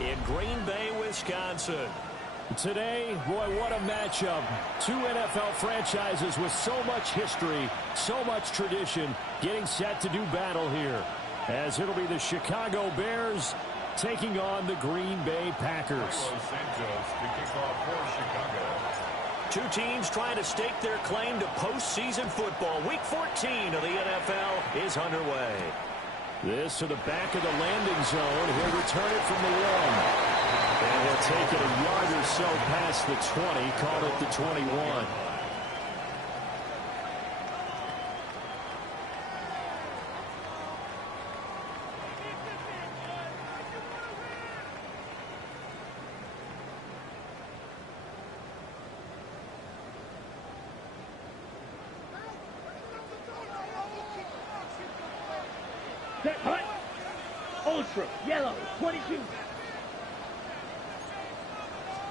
in Green Bay, Wisconsin. Today, boy, what a matchup. Two NFL franchises with so much history, so much tradition, getting set to do battle here. As it'll be the Chicago Bears taking on the Green Bay Packers. Two teams trying to stake their claim to postseason football. Week 14 of the NFL is underway. This to the back of the landing zone. He'll return it from the 1. And he'll take it a yard or so past the 20, call it the 21. Set, hut. Ultra, yellow, 22.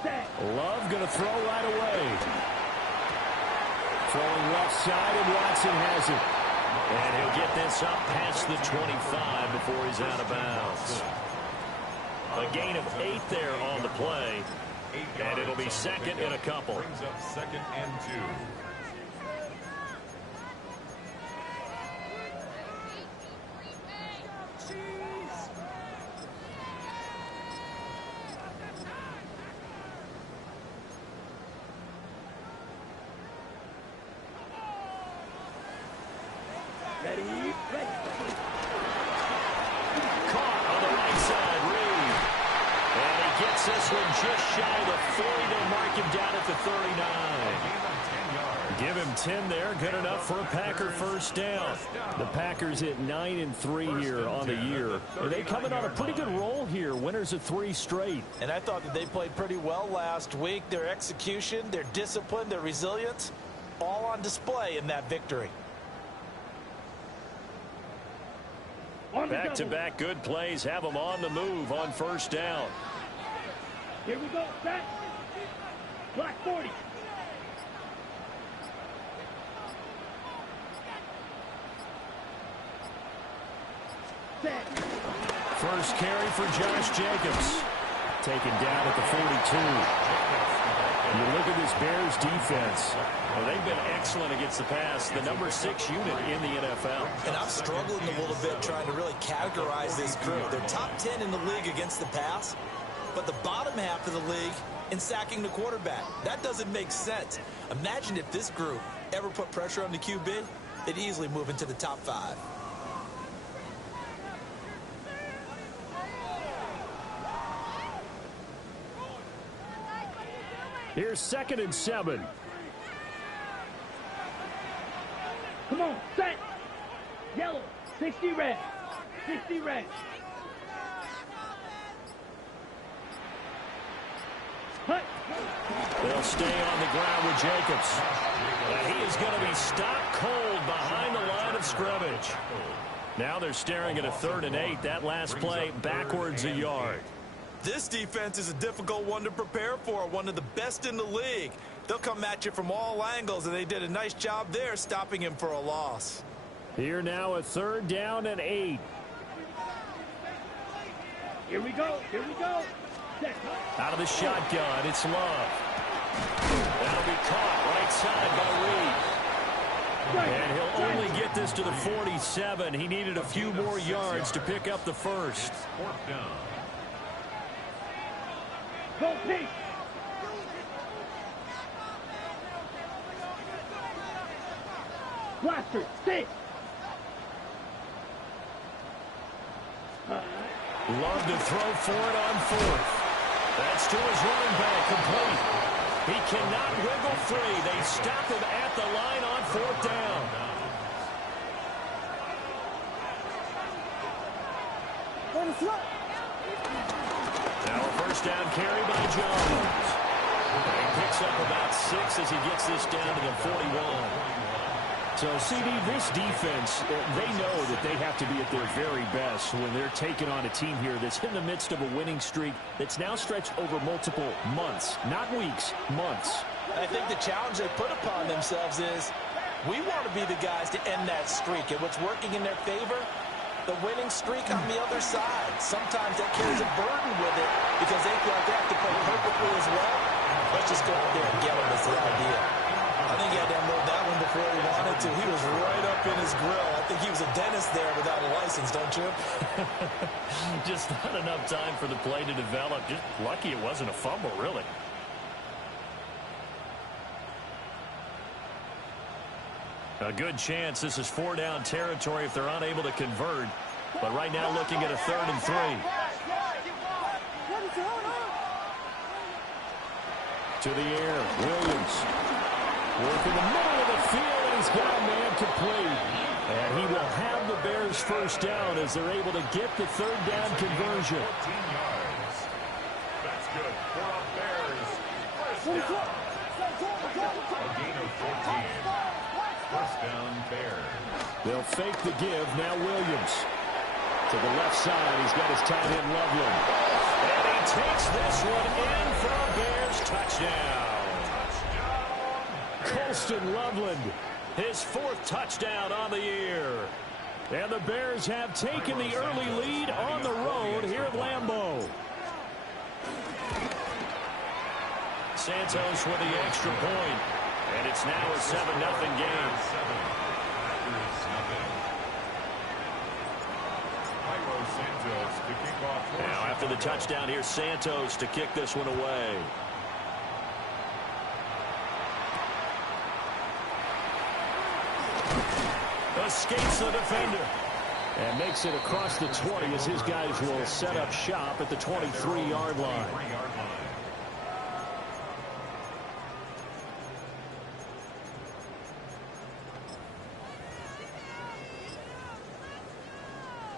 Set. Love going to throw right away. Throwing left side, and Watson has it. And he'll get this up past the 25 before he's out of bounds. A gain of 8 there on the play. And it'll be second and a couple. Brings up second and 2. Ready, ready. Caught on the right side, Reed. And he gets this one just shy of the 40. They'll mark him down at the 39. Give him 10 there. Good enough for a Packer first down. The Packers at 9-3 here on the year. They coming on a pretty good roll here. Winners of 3 straight. And I thought that they played pretty well last week. Their execution, their discipline, their resilience, all on display in that victory. Back-to-back good plays have them on the move on first down. Here we go, set. Black 40. Set. First carry for Josh Jacobs. Taken down at the 42. You look at this Bears defense. Well, they've been excellent against the pass. The number 6 unit in the NFL. And I'm struggling a little bit trying to really categorize this group. They're top 10 in the league against the pass, but the bottom half of the league in sacking the quarterback. That doesn't make sense. Imagine if this group ever put pressure on the QB, they'd easily move into the top 5. Here's 2nd and 7. Come on, set. Yellow, 60 red. 60 red. Hut. They'll stay on the ground with Jacobs. He is going to be stopped cold behind the line of scrimmage. Now they're staring at a 3rd and 8. That last play backwards a yard. This defense is a difficult one to prepare for, one of the best in the league. They'll come at you from all angles, and they did a nice job there stopping him for a loss. Here now a 3rd down and 8. Here we go, here we go. Set. Out of the shotgun, it's Love. That'll be caught right side by Reed. And he'll only get this to the 47. He needed a few more yards to pick up the first. Go, Pete. Blaster, 6. Love to throw for it on 4th. That's to his running back, complete. He cannot wiggle free. They stop him at the line on 4th down. Now a first down carry by Jones. He picks up about 6 as he gets this down to the 41. So, CD, this defense, they know that they have to be at their very best when they're taking on a team here that's in the midst of a winning streak that's now stretched over multiple months, not weeks, months. I think the challenge they put upon themselves is we want to be the guys to end that streak, and what's working in their favor the winning streak on the other side. Sometimes that carries a burden with it because they feel like they have to play perfectly as well. Let's just go out there and get him is the idea. I think he had to unload that one before he wanted to. He was right up in his grill. I think he was a dentist there without a license, don't you? Just not enough time for the play to develop. Just lucky it wasn't a fumble, really. A good chance this is 4-down territory if they're unable to convert. But right now looking at a 3rd and 3. To the air, Williams. Working the middle of the field, and he's got a man complete. And he will have the Bears first down as they're able to get the 3rd down conversion. 14 yards. That's good for the Bears. First down. A gain of 14. First down, Bears. They'll fake the give. Now Williams. To the left side, he's got his tight end Loveland. And he takes this one in for a Bears touchdown. Colston Loveland, his 4th touchdown on the year. And the Bears have taken the early lead on the road here at Lambeau. Santos with the extra point. And it's now a 7-0 game. Now after the touchdown, here's Santos to kick this one away. Escapes the defender. And makes it across the 20 as his guys will set up shop at the 23-yard line.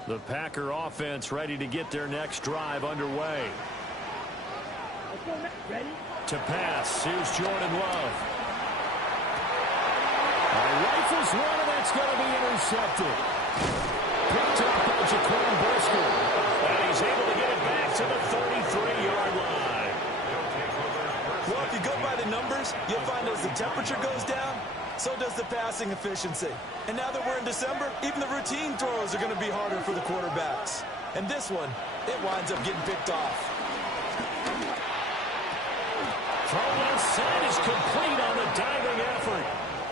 The Packer offense ready to get their next drive underway. To pass, here's Jordan Love. Rifles one, and that's going to be intercepted. Picked up by Jaquan Brisker. And he's able to get it back to the 33-yard line. Well, if you go by the numbers, you'll find as the temperature goes down, so does the passing efficiency. And now that we're in December, even the routine throws are going to be harder for the quarterbacks. And this one, it winds up getting picked off. Throw inside is complete on the diving effort.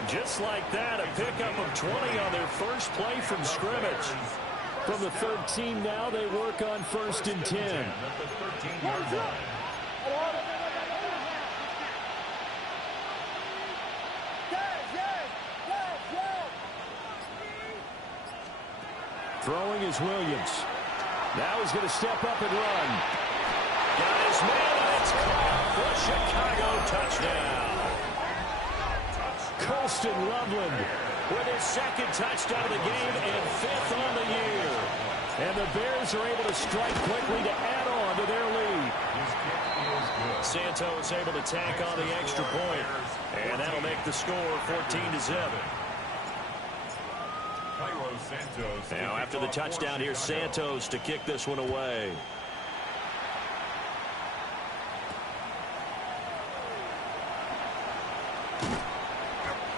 Just like that, a pickup of 20 on their first play from scrimmage. From the 13 now, they work on 1st and 10. Throwing is Williams. Now he's going to step up and run. Got his man, and it's caught for a Chicago touchdown. Colston Loveland With his 2nd touchdown of the game and 5th on the year. And the Bears are able to strike quickly to add on to their lead. Santos able to tack on the extra point. And that'll make the score 14-7. Now after the touchdown, here's Santos to kick this one away.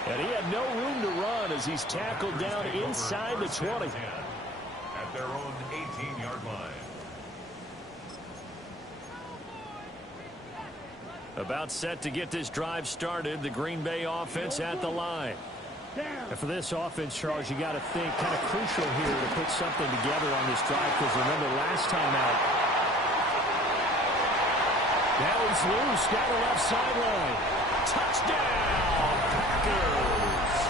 And he had no room to run as he's tackled down inside the 20. At their own 18-yard line. About set to get this drive started. The Green Bay offense at the line. And for this offense, Charles, you got to think kind of crucial here to put something together on this drive, because remember last time out. Now he's loose down the left sideline. Touchdown, Packers!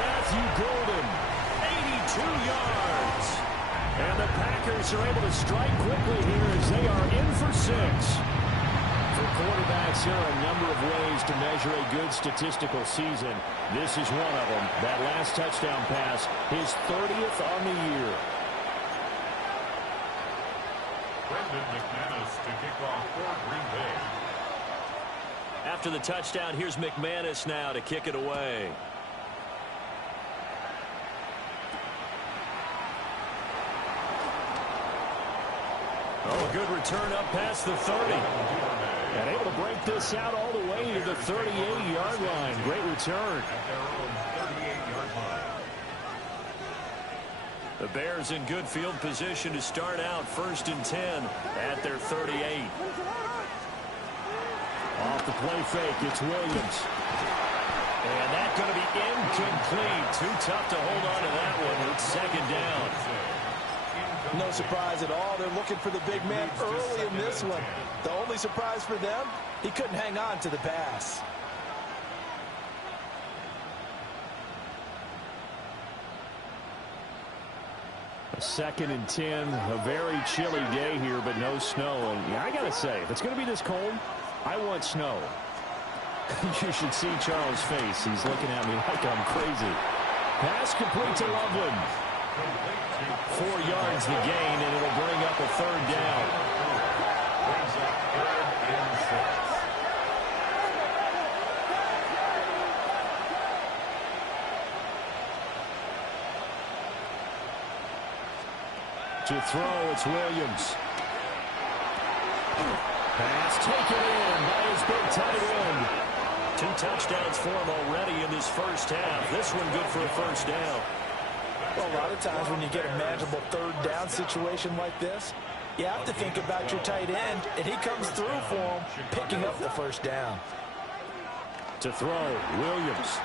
Matthew Golden, 82 yards. and the Packers are able to strike quickly here as they are in for 6. For quarterbacks, there are a number of ways to measure a good statistical season. This is one of them. That last touchdown pass, his 30th on the year. Brendan McManus to kick off for Green Bay. After the touchdown, here's McManus now to kick it away. Oh, good return up past the 30. And able to break this out all the way to the 38-yard line. Great return. At their own 38-yard line. The Bears in good field position to start out 1st and 10 at their 38. Off the play fake, it's Williams. And that's going to be incomplete. Too tough to hold on to that one. It's 2nd down. No surprise at all. They're looking for the big man early in this one. The only surprise for them, he couldn't hang on to the pass. A 2nd and 10, a very chilly day here, but no snow. And yeah, I got to say, if it's going to be this cold, I want snow. You should see Charles' face. He's looking at me like I'm crazy. Pass complete to Loveland. 4 yards the gain, and it'll bring up a 3rd down. To throw, it's Williams. Pass taken in by his big tight end. 2 touchdowns for him already in this first half. This one good for a 1st down. Well, a lot of times when you get a manageable 3rd down situation like this, you have to think about your tight end, and he comes through for him, picking up the 1st down. To throw, Williams.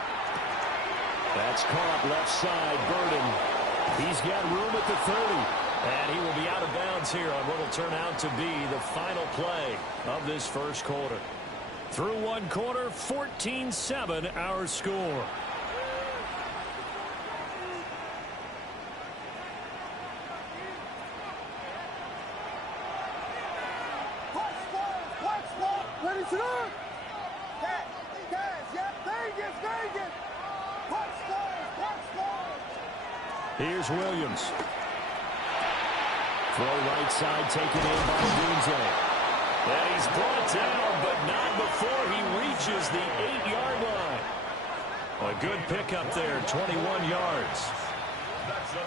That's caught left side, Burden. He's got room at the 30. And he will be out of bounds here on what will turn out to be the final play of this first quarter. Through 1 quarter, 14-7 our score. Ready to run! Vegas! Here's Williams. Throw right side, taken in by Dunze. And he's brought down, but not before he reaches the 8-yard line. A good pickup there, 21 yards.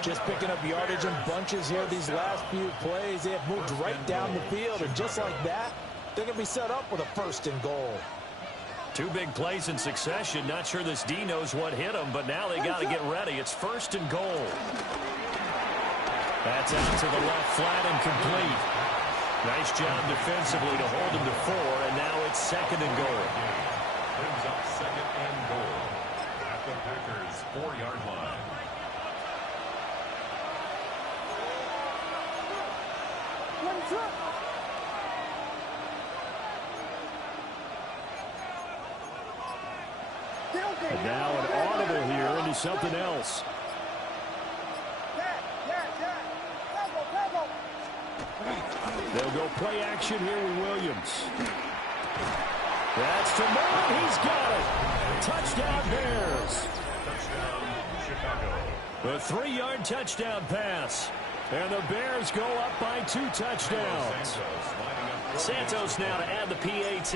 Just picking up yardage in bunches here these last few plays. They have moved right down the field, and just like that, they're going to be set up with a 1st and goal. 2 big plays in succession. Not sure this D knows what hit him, but now they got to get ready. It's 1st and goal. That's out to the left, flat and complete. Nice job defensively to hold him to 4, and now it's 2nd and goal. Brings up 2nd and goal at the Packers' 4-yard line. And now an audible here into something else. They'll go play action here with Williams. That's to Moore. He's got it. Touchdown Bears. Touchdown, Chicago. A 3-yard touchdown pass. And the Bears go up by 2 touchdowns. Santos now to add the PAT.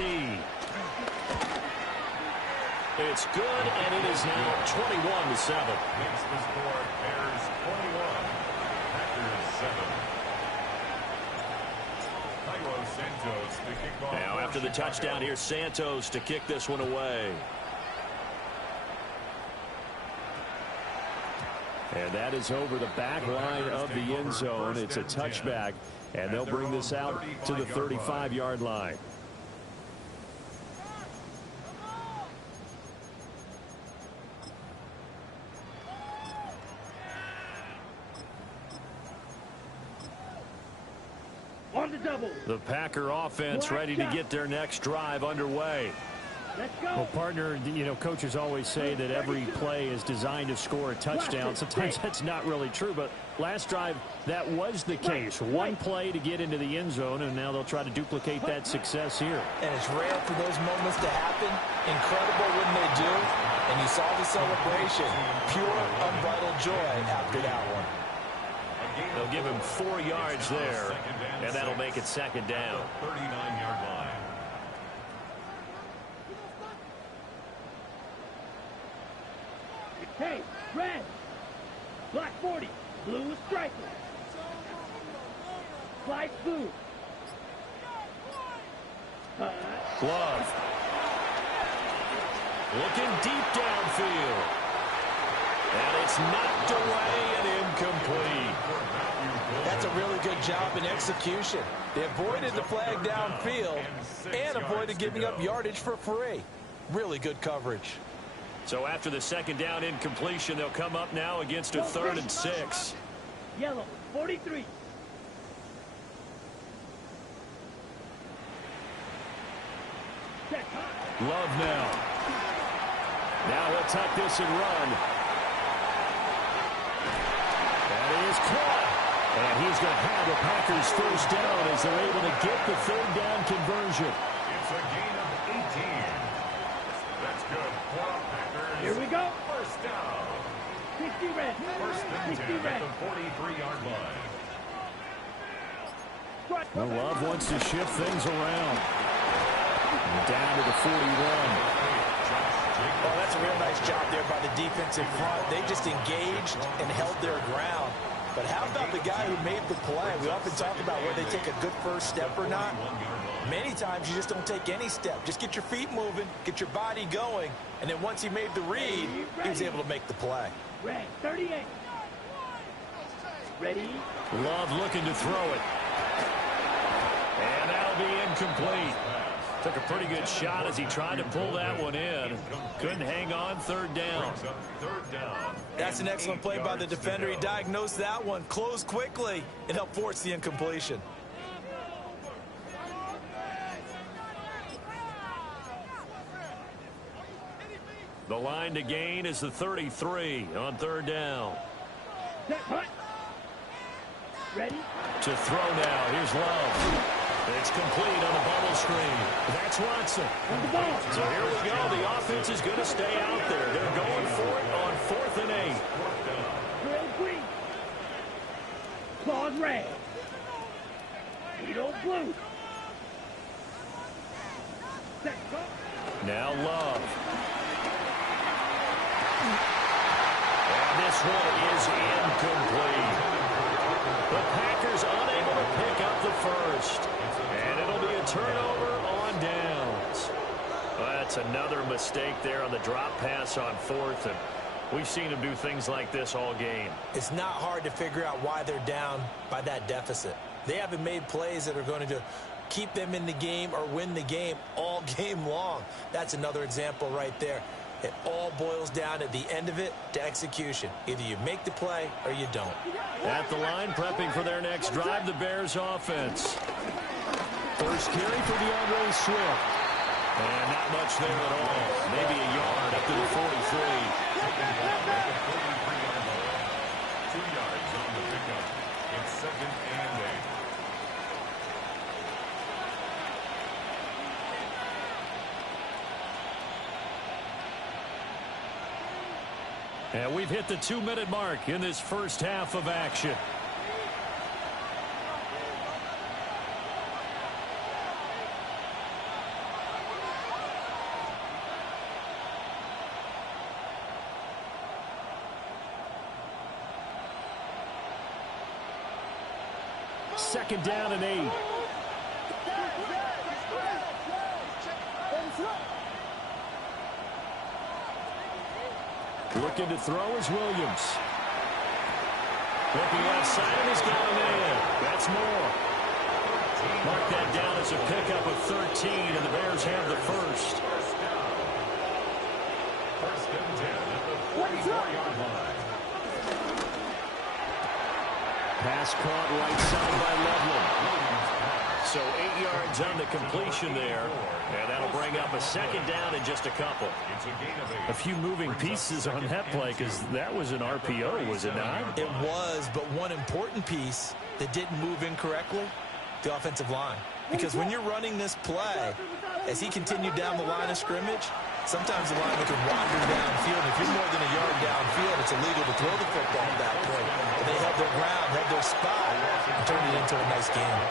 It's good, and it is now 21-7. Makes the score Bears 21, Packers 7. Santos to kick off. Now after the touchdown, here's Santos to kick this one away. And that is over the back line of the end zone. It's a touchback, and they'll bring this out to the 35-yard line. On the double. The Packer offense ready to get their next drive underway. Let's go. Well, partner, you know, coaches always say that every play is designed to score a touchdown. Sometimes that's not really true, but last drive, that was the case. 1 play to get into the end zone, and now they'll try to duplicate that success here. And it's rare for those moments to happen. Incredible when they do. And you saw the celebration. Pure, unbridled joy after that one. They'll give him 4 yards there, and that'll make it 2nd down. 39-yard line. Hey, red. Black 40. Blue is striker. Fly blue. Glove. Looking deep downfield. And it's knocked away and incomplete. That's a really good job in execution. They avoided the flag downfield and avoided giving up yardage for free. Really good coverage. So after the second down incompletion, they'll come up now against a 3rd and 6. Yellow, 43. Love now. Now he'll tuck this and run. That is caught. And he's going to have the Packers first down as they're able to get the 3rd down conversion. It's a gain of 18. That's good for the Packers. Here we go. First down. 60 red. First and 60 10 red. at the 43-yard line. Well, Love wants to shift things around. Down to the 41. Oh, that's a real nice job there by the defensive front. They just engaged and held their ground. But how about the guy who made the play? We often talk about whether they take a good first step or not. Many times you just don't take any step. Just get your feet moving, get your body going, and then once he made the read, he was able to make the play. Red, 38. Ready? Love looking to throw it. And that'll be incomplete. Took a pretty good shot as he tried to pull that one in. Couldn't hang on. 3rd down. Third down. That's an excellent play by the defender. He diagnosed that one, closed quickly, and helped force the incompletion. The line to gain is the 33 on 3rd down. Set, hut. Ready? To throw now. Here's Love. It's complete on the bubble screen. That's Watson. On the ball. So here we go. The offense is going to stay out there. They're going for it on 4th and 8. Grill green. Claws red. Needle blue. Set, go. Now Love. And this one is incomplete. The Packers unable to pick up the first. And it'll be a turnover on downs. Well, that's another mistake there on the drop pass on 4th. And we've seen them do things like this all game. It's not hard to figure out why they're down by that deficit. They haven't made plays that are going to keep them in the game or win the game all game long. That's another example right there. It all boils down at the end of it to execution. Either you make the play or you don't. At the line, prepping for their next drive, the Bears offense. First carry for DeAndre Swift. And not much there at all. Maybe a yard up to the 43. 2 yards on the pickup. It's 2nd and 8. And we've hit the 2-minute mark in this first half of action. Second down and 8. Looking to throw is Williams. Looking outside, and he's got a man. That's more. Mark that down as a pickup of 13, and the Bears have the first. First and 10 at the 44-yard line. Pass caught right side by Loveland. So 8 yards on the completion there, and that'll bring up a second down in just a couple. It's a gain of 8. A few moving pieces on that play because that was an RPO, was it not? It was, but one important piece that didn't move incorrectly, the offensive line. Because when you're running this play, as he continued down the line of scrimmage, sometimes the lineman can wander downfield. If you're more than a yard downfield, it's illegal to throw the football at that point. But they held their ground, held their spot, and turned it into a nice game.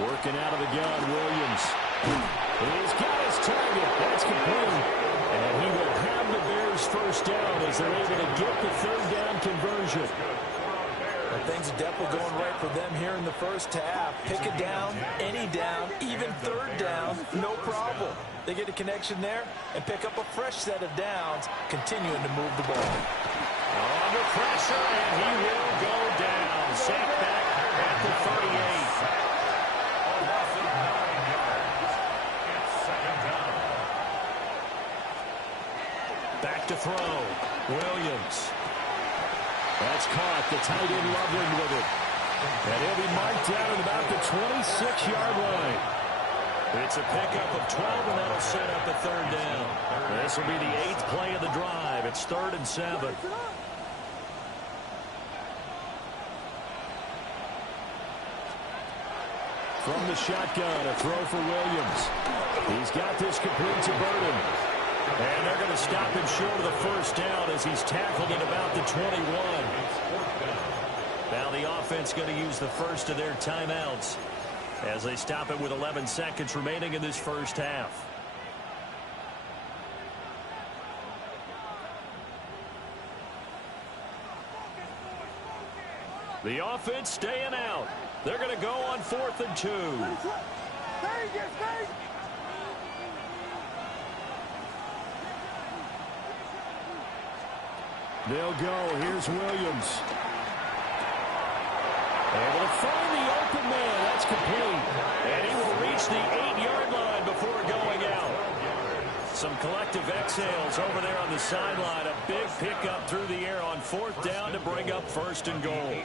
Working out of the gun, Williams. He's got his target. That's complete. And he will have the Bears first down as they're able to get the 3rd down conversion. Well, things are definitely going right for them here in the first half. Pick a down, any down, even third down, no problem. They get a connection there and pick up a fresh set of downs, continuing to move the ball. Under pressure, and he will go down. Sacked back at the 38. Back to throw. Williams. That's caught. The tight end Loveland with it. And he'll be marked down at about the 26-yard line. It's a pickup of 12, and that'll set up a third down. This will be the 8th play of the drive. It's 3rd and 7. From the shotgun, a throw for Williams. He's got this complete to Burden. And they're going to stop him short of the first down as he's tackled at about the 21. Now the offense going to use the first of their timeouts as they stop it with 11 seconds remaining in this first half. The offense staying out. They're going to go on 4th and 2. They'll go. Here's Williams. Able to find the open man. That's complete. And he will reach the 8-yard line before going out. Some collective exhales over there on the sideline. A big pickup through the air on 4th down to bring up 1st and goal.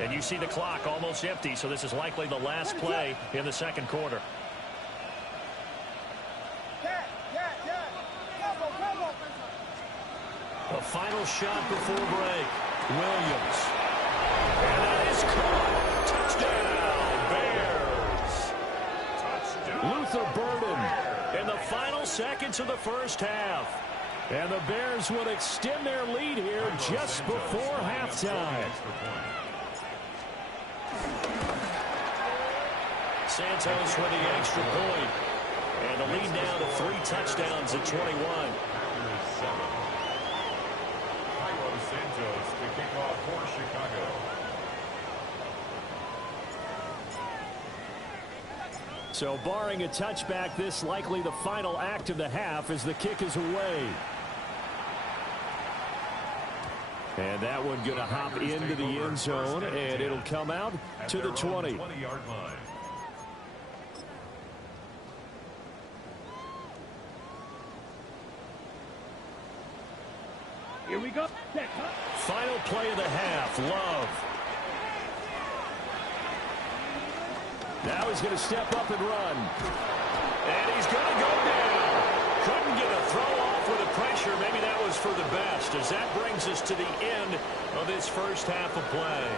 And you see the clock almost empty, so this is likely the last play in the second quarter. A final shot before break. Williams. And that is caught. Touchdown, Bears. Luther Burden in the final seconds of the first half. And the Bears would extend their lead here just before halftime. Santos with the extra point. And the lead now to 3 touchdowns at 21. Santos to kick off for Chicago. So barring a touchback, this likely the final act of the half as the kick is away. And that one going to hop into the end zone, and it'll come out to the 20. 20-yard line. Here we go. Final play of the half. Love. Now he's going to step up and run. And he's going to go down. Couldn't get a throw off with the pressure. Maybe that was for the best, as that brings us to the end of this first half of play.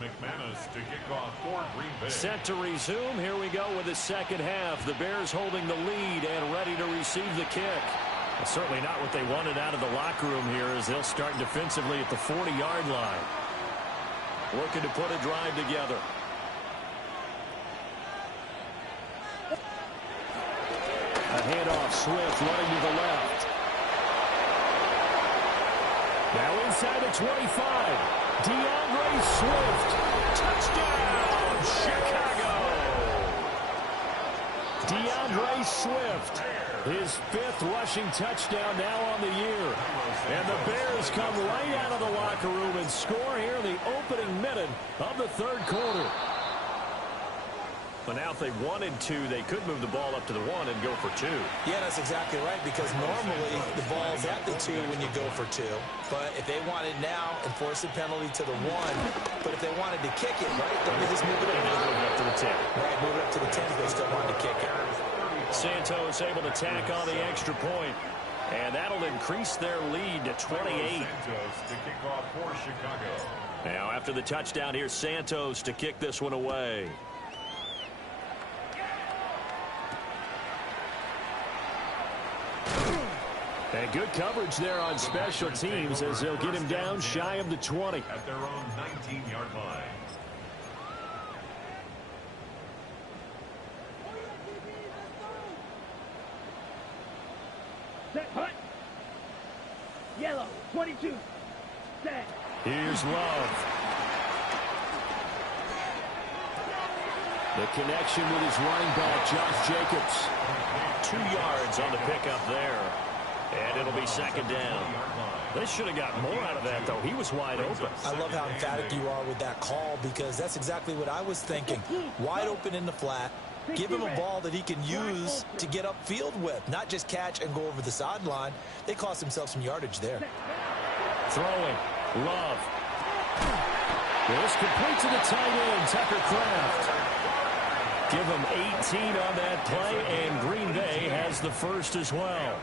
McManus to kick off for Green Bay. Set to resume. Here we go with the second half. The Bears holding the lead and ready to receive the kick. Well, certainly not what they wanted out of the locker room here as they'll start defensively at the 40-yard line. Looking to put a drive together. A handoff, Swift running to the left. Now inside the 25. DeAndre Swift. Touchdown, Chicago. DeAndre Swift. His 5th rushing touchdown now on the year. And the Bears come right out of the locker room and score here in the opening minute of the third quarter. But now if they wanted to, they could move the ball up to the 1 and go for 2. Yeah, that's exactly right, because normally the ball's at the 2 when you go for 2. But if they wanted now, enforce the penalty to the 1. But if they wanted to kick it, right, then they just move it up to the 10. Right, move it up to the 10 if they still wanted to kick it. Santos able to tack on the extra point. And that'll increase their lead to 28. Santos to kick off for Chicago. Now after the touchdown, here's Santos to kick this one away. And good coverage there on special teams as they'll get him down shy of the 20. At their own 19-yard line. Set, hut. Yellow, 22. Set. Here's Love. The connection with his running back, Josh Jacobs. 2 yards on the pickup there. And it'll be second down. They should have got more out of that, though. He was wide open. I love how emphatic you are with that call, because that's exactly what I was thinking. Wide open in the flat. Give him a ball that he can use to get upfield with, not just catch and go over the sideline. They cost themselves some yardage there. Throwing. Love. This complete to the tight end, Tucker Kraft. Give him 18 on that play, and Green Bay has the first as well.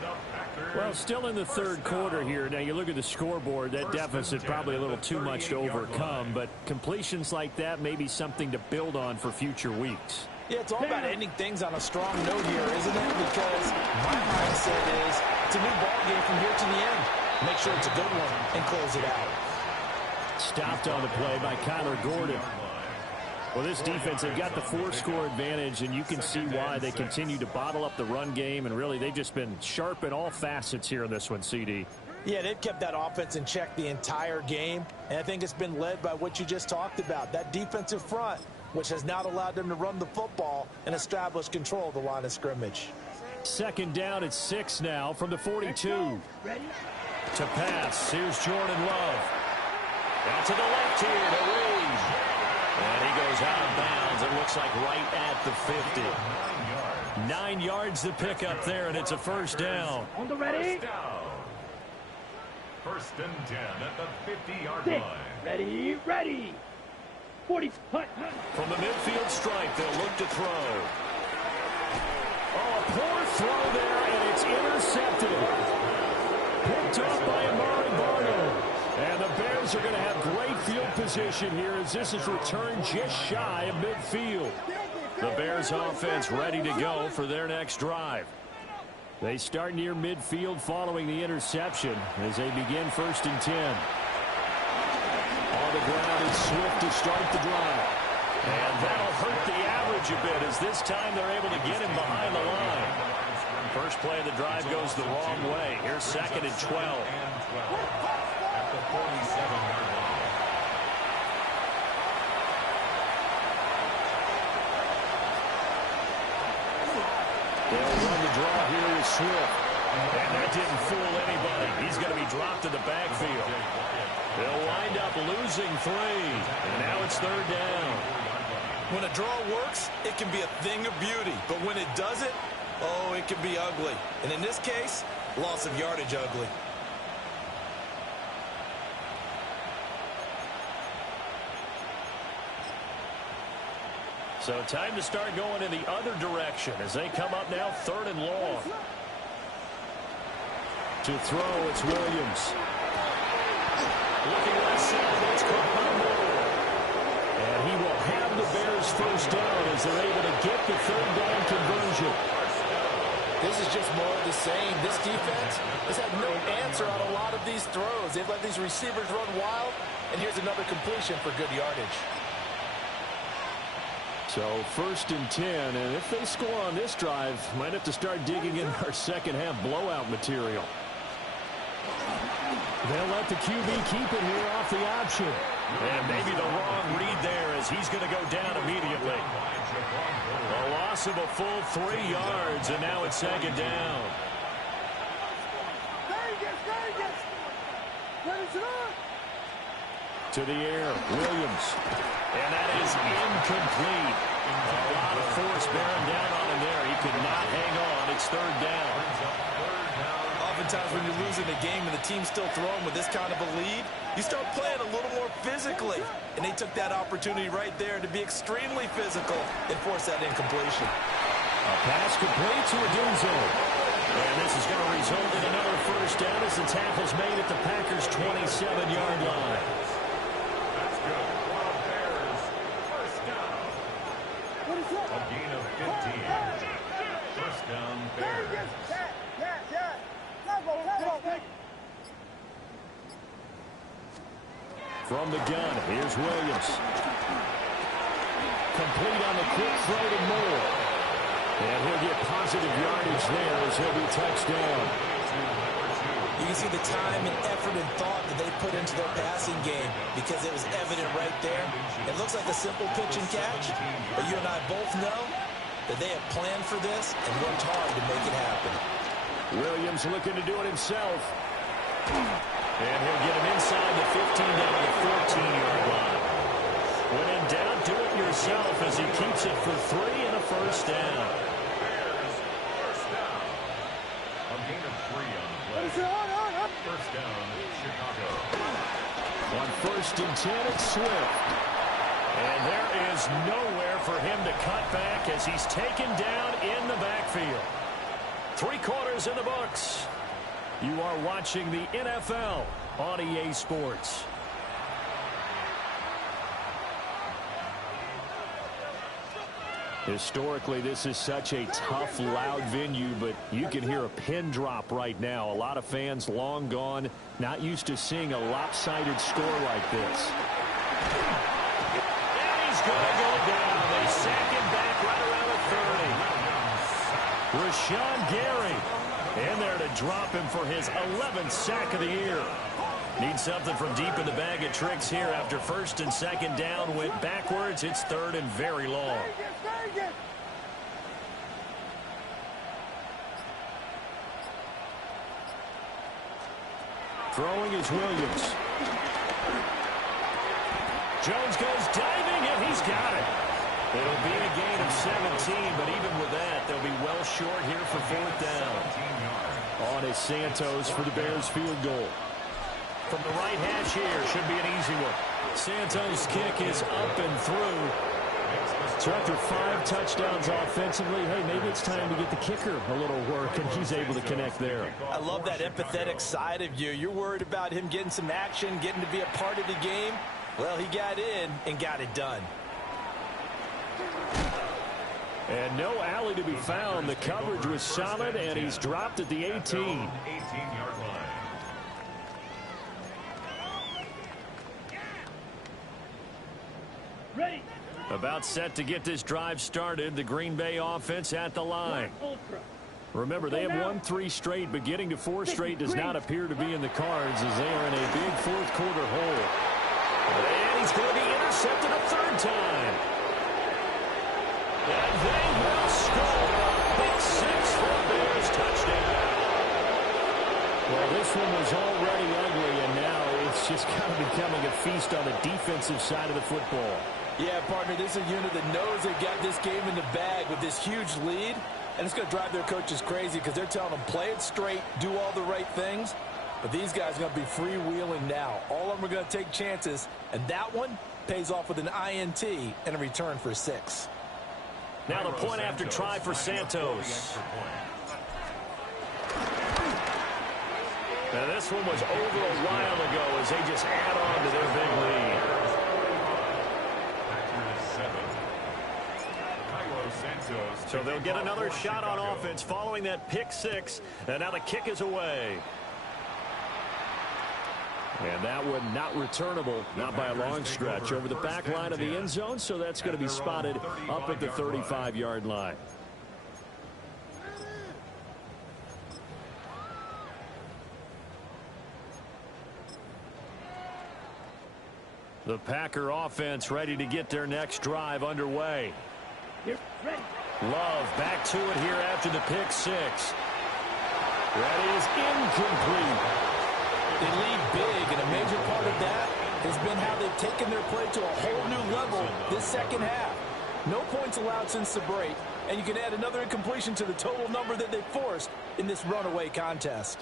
Well, still in the third quarter here. Now, you look at the scoreboard, that deficit probably a little too much to overcome, but completions like that may be something to build on for future weeks. Yeah, it's all about ending things on a strong note here, isn't it? Because my mindset is it's a new ball game from here to the end. Make sure it's a good one and close it out. Stopped on the play by Kyler Gordon. Well, this defense, they've got the 4-score advantage, and you can see why they continue to bottle up the run game, and really they've just been sharp in all facets here in this one, CD. Yeah, they've kept that offense in check the entire game, and I think it's been led by what you just talked about, that defensive front, which has not allowed them to run the football and establish control of the line of scrimmage. Second down at 6 now from the 42. Ready? To pass, here's Jordan Love. Out to the left here to Reed. And he goes out of bounds. It looks like right at the 50. 9 yards to pick up there, and it's a first down. On the ready? First and 10 at the 50-yard 6. line. Ready, ready. 40. Hut, hut. From the midfield stripe, they'll look to throw. Oh, a poor throw there, and it's intercepted. Picked off by Amari Barno. And the Bears are going to have great field position here as this is returned just shy of midfield. The Bears offense ready to go for their next drive. They start near midfield following the interception as they begin first and 10. On the ground, it's Swift to start the drive. And that'll hurt the average a bit as this time they're able to get him behind the line. First play of the drive goes the wrong way. Here's second and 12. At the 47-yard line. They'll run the draw here with Swift. And that didn't fool anybody. He's going to be dropped in the backfield. They'll wind up losing 3. And now it's third down. When a draw works, it can be a thing of beauty. But when it doesn't, oh, it can be ugly. And in this case, loss of yardage ugly. So time to start going in the other direction as they come up now third and long. To throw, it's Williams. Looking left side, it's caught by Moore. And he will have the Bears first down as they're able to get the third down conversion. This is just more of the same. This defense has had no answer on a lot of these throws. They've let these receivers run wild, and here's another completion for good yardage. So first and 10, and if they score on this drive, might have to start digging in our second half blowout material. They'll let the QB keep it here off the option. And maybe the wrong read there as he's going to go down immediately. A loss of a full 3 yards, and now it's second down. To the air, Williams. And that is incomplete. A lot of force bearing down on him there. He could not hang on. It's third down. Oftentimes when you're losing a game and the team's still throwing with this kind of a lead, you start playing a little more physically. And they took that opportunity right there to be extremely physical and force that incompletion. A pass complete to Adunzo. And this is going to result in another first down as the tackle's made at the Packers' 27-yard line. That's good. For the Bears, first down. A gain of 15. First down, Bears. From the gun, here's Williams. Complete on the quick throw to Moore. And he'll get positive yardage there as he'll be touched down. You can see the time and effort and thought that they put into their passing game because it was evident right there. It looks like a simple pitch and catch, but you and I both know that they have planned for this and worked hard to make it happen. Williams looking to do it himself. And he'll get him inside the 15 down to the 14-yard line. When in doubt, do it yourself as he keeps it for 3 and a first down. First down. A gain of 3 on the play. First down, Chicago. On 1st and 10, it's Swift. And there is nowhere for him to cut back as he's taken down in the backfield. 3 quarters in the books. You are watching the NFL on EA Sports. Historically, this is such a tough, loud venue, but you can hear a pin drop right now. A lot of fans long gone, not used to seeing a lopsided score like this. And he's going to go down. They sack him back right around the 30. Rashawn Gary in there to drop him for his 11th sack of the year. Need something from deep in the bag of tricks here after 1st and 2nd down. Went backwards. It's 3rd and very long. Throwing is Williams. Jones goes diving, and he's got it. It'll be a gain of 17, but even with that, they'll be well short here for 4th down. On is Santos for the Bears field goal. From the right hash here, should be an easy one. Santos' kick is up and through. So after 5 touchdowns offensively, hey, maybe it's time to get the kicker a little work, and he's able to connect there. I love that empathetic side of you. You're worried about him getting some action, getting to be a part of the game. Well, he got in and got it done. And no alley to be found. The coverage was solid, and he's dropped at the 18. 18-yard line. Ready. About set to get this drive started. The Green Bay offense at the line. Remember, they have won 3 straight, but getting to 4 straight does not appear to be in the cards as they are in a big 4th quarter hole. And he's going to be intercepted a 3rd time. And they will score. Pick 6 for the Bears. Touchdown. Well, this one was already ugly, and now it's just kind of becoming a feast on the defensive side of the football. Yeah, partner, this is a unit that knows they've got this game in the bag with this huge lead, and it's going to drive their coaches crazy because they're telling them play it straight, do all the right things. But these guys are going to be freewheeling now. All of them are going to take chances, and that one pays off with an INT and a return for 6. Now the point after try for Santos. Now this one was over a while ago as they just add on to their big lead. So they'll get another shot on offense following that pick 6. And now the kick is away. And that one not returnable, not by a long stretch, over the back line of the end zone, so that's going to be spotted up at the 35-yard line. The Packer offense ready to get their next drive underway. Love back to it here after the pick 6. That is incomplete. They lead big, and a major part of that has been how they've taken their play to a whole new level this second half. No points allowed since the break, and you can add another incompletion to the total number that they forced in this runaway contest.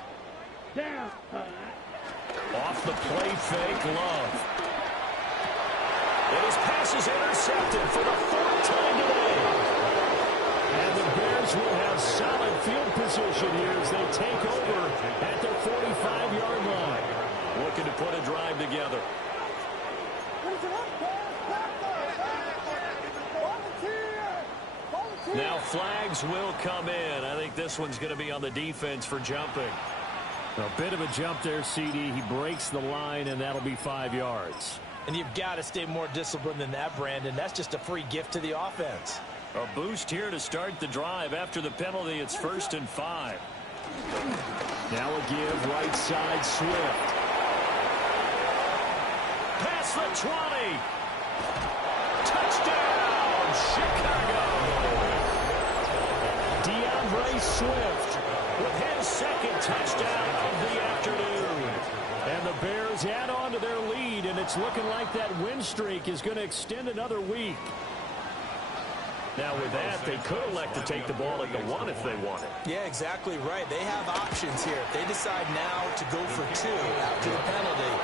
Down. Off the play fake, Love. And his pass is intercepted for the 4th time today. And the Bears will have solid field position here as they take over at the 45-yard line. Looking to put a drive together. Now flags will come in. I think this one's going to be on the defense for jumping. A bit of a jump there, CD. He breaks the line, and that'll be 5 yards. And you've got to stay more disciplined than that, Brandon. That's just a free gift to the offense. A boost here to start the drive. After the penalty, it's 1st and 5. Now a give right side Swift. Past the 20. Touchdown, Chicago. DeAndre Swift with his second touchdown of the afternoon. And the Bears add on to their lead, and it's looking like that win streak is going to extend another week. Now with that, they could elect to take the ball at the 1 if they wanted. Yeah, exactly right. They have options here. If they decide now to go for 2 after the penalty,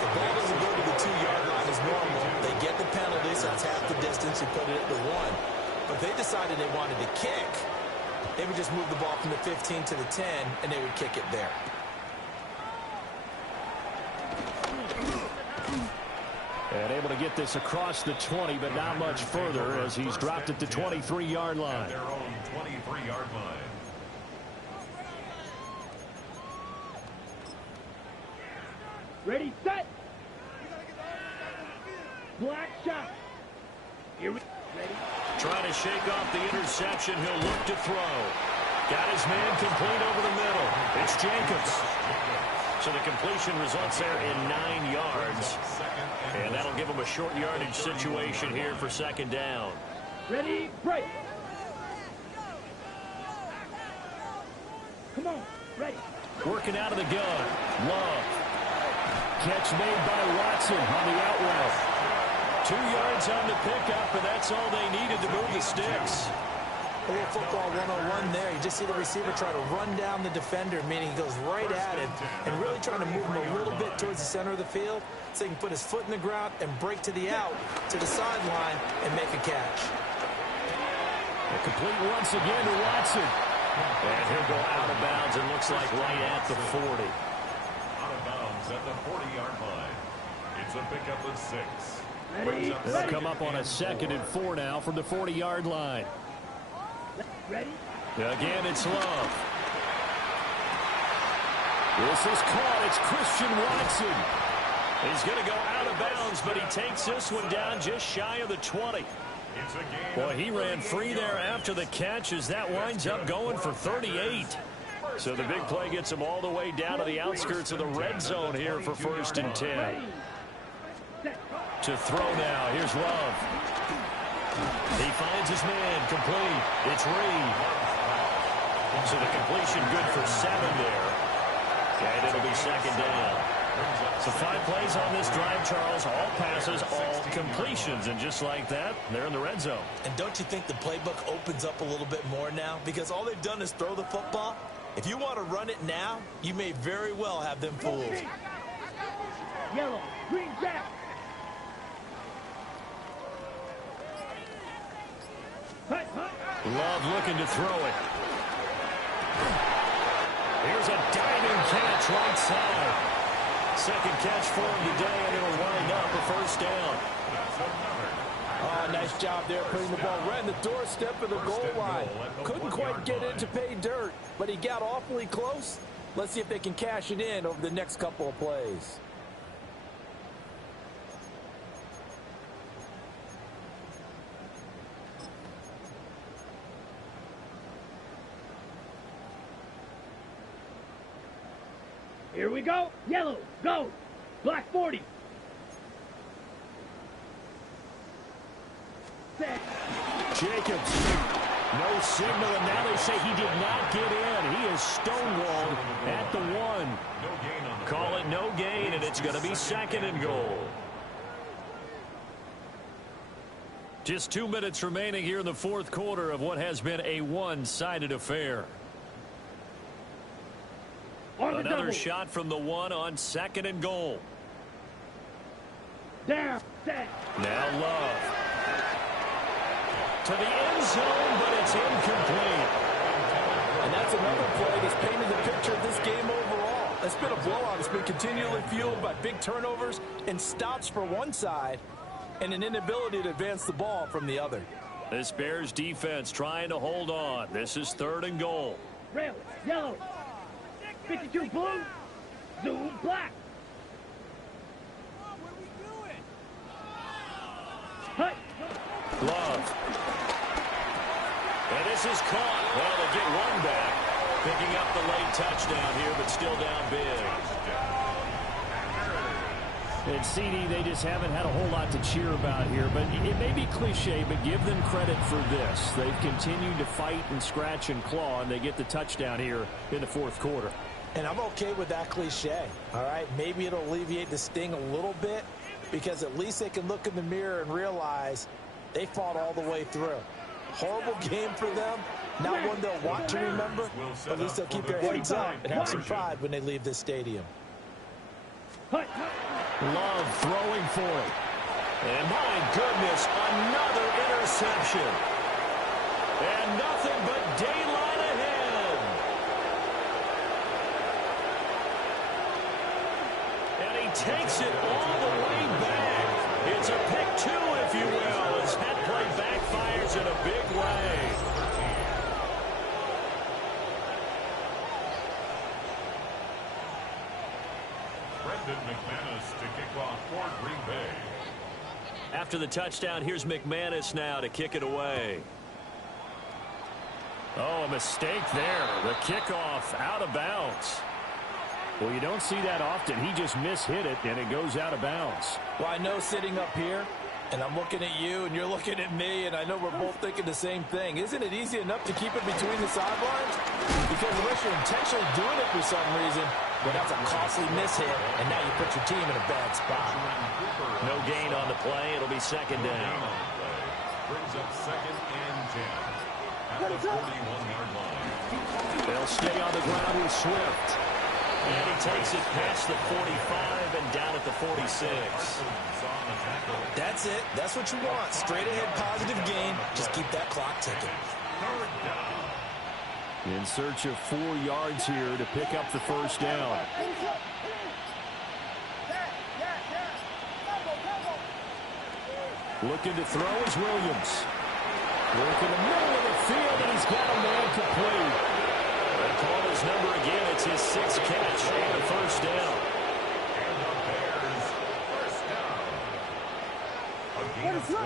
the ball doesn't go to the 2-yard line as normal. They get the penalty, so that's half the distance. You put it at the 1. But if they decided they wanted to kick, they would just move the ball from the 15 to the 10, and they would kick it there. And able to get this across the 20, but not much further as he's dropped at the 23-yard line. Their own 23-yard line. Ready, set. Black shot. Here we ready. Trying to shake off the interception. He'll look to throw. Got his man complete over the middle. It's Jacobs. So the completion results there in 9 yards. And that'll give him a short yardage situation here for second down. Ready, break. Come on, ready. Working out of the gun. Love. Catch made by Watson on the out route. 2 yards on the pickup, and that's all they needed to move the sticks. A little football 101 there. You just see the receiver try to run down the defender, meaning he goes right at him and really trying to move him a little bit towards the center of the field so he can put his foot in the ground and break to the out, to the sideline, and make a catch. A complete once again to Watson. And he'll go out of bounds, it looks like right at the 40. Out of bounds at the 40-yard line. It's a pickup of 6. Ready, They'll come up on a 2nd and 4 now from the 40-yard line. ready. Again, it's Love. This is caught. It's Christian Watson. He's going to go out of bounds, but he takes this one down just shy of the 20. Boy, he ran free there after the catch as that winds up going for 38. So the big play gets him all the way down to the outskirts of the red zone here for 1st and 10. To throw now. Here's Love. He finds his man complete. It's Reed. So the completion good for 7 there. And it'll be second down. So 5 plays on this drive, Charles. All passes, all completions. And just like that, they're in the red zone. And don't you think the playbook opens up a little bit more now? Because all they've done is throw the football. If you want to run it now, you may very well have them fooled. Yellow, green, jack. Love looking to throw it. Here's a diving catch right side. Second catch for him today, and it'll wind up a first down. Oh, nice job there putting the ball right in the doorstep of the goal line. Couldn't quite get it to pay dirt, but he got awfully close. Let's see if they can cash it in over the next couple of plays. Here we go. Yellow, go. Black 40. Set. Jacobs, no signal, and now they say he did not get in. He is stonewalled at the 1. Call it no gain, and it's going to be 2nd and goal. Just 2 minutes remaining here in the 4th quarter of what has been a one-sided affair. Another shot from the 1 on 2nd and goal. Down, set. Now Love. To the end zone, but it's incomplete. And that's another play that's painted the picture of this game overall. It's been a blowout. It's been continually fueled by big turnovers and stops for one side and an inability to advance the ball from the other. This Bears defense trying to hold on. This is 3rd and goal. Rail, yellow. 52 blue. Zoom black. Hut. Love. And this is caught. Well, they get one back. Picking up the late touchdown here, but still down big. And CD, they just haven't had a whole lot to cheer about here, but it may be cliche, but give them credit for this. They've continued to fight and scratch and claw, and they get the touchdown here in the fourth quarter. And I'm okay with that cliche, all right? Maybe it'll alleviate the sting a little bit because at least they can look in the mirror and realize they fought all the way through. Horrible game for them, not one they'll want to remember, but at least they'll keep their heads up and have some pride when they leave this stadium. Love throwing for it. And my goodness, another interception. And nothing but daylight ahead. And he takes it all the way back. It's a pick two, if you will, as that play backfires in a big way. McManus to kick off for Green Bay. After the touchdown, here's McManus now to kick it away. Oh, a mistake there. The kickoff out of bounds. Well, you don't see that often. He just mishit it, and it goes out of bounds. Well, I know sitting up here, and I'm looking at you, and you're looking at me, and I know we're both thinking the same thing. Isn't it easy enough to keep it between the sidelines? Because unless you're intentionally doing it for some reason, well, that's a costly mishit, and now you put your team in a bad spot. No gain on the play. It'll be second down. Brings up second and 10 at the 41-yard line. They'll stay on the ground with Swift. And he takes it past the 45 and down at the 46. That's it. That's what you want. Straight ahead positive gain. Just keep that clock ticking. In search of 4 yards here to pick up the first down. Looking to throw is Williams. Work in the middle of the field, and he's got a man complete. They call his number again. It's his 6th catch and a first down. And the Bears first down. A gain of 12.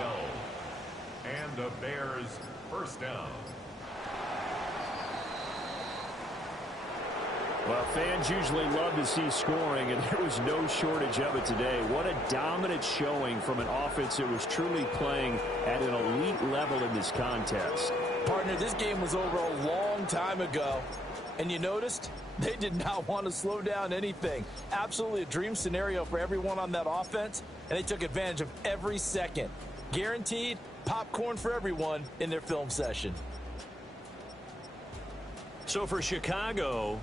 And the Bears first down. Well, fans usually love to see scoring, and there was no shortage of it today. What a dominant showing from an offense that was truly playing at an elite level in this contest. Partner, this game was over a long time ago, and you noticed they did not want to slow down anything. Absolutely a dream scenario for everyone on that offense, and they took advantage of every second. Guaranteed popcorn for everyone in their film session. So for Chicago,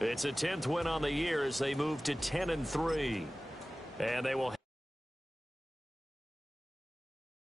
it's a 10th win on the year as they move to 10-3. And they will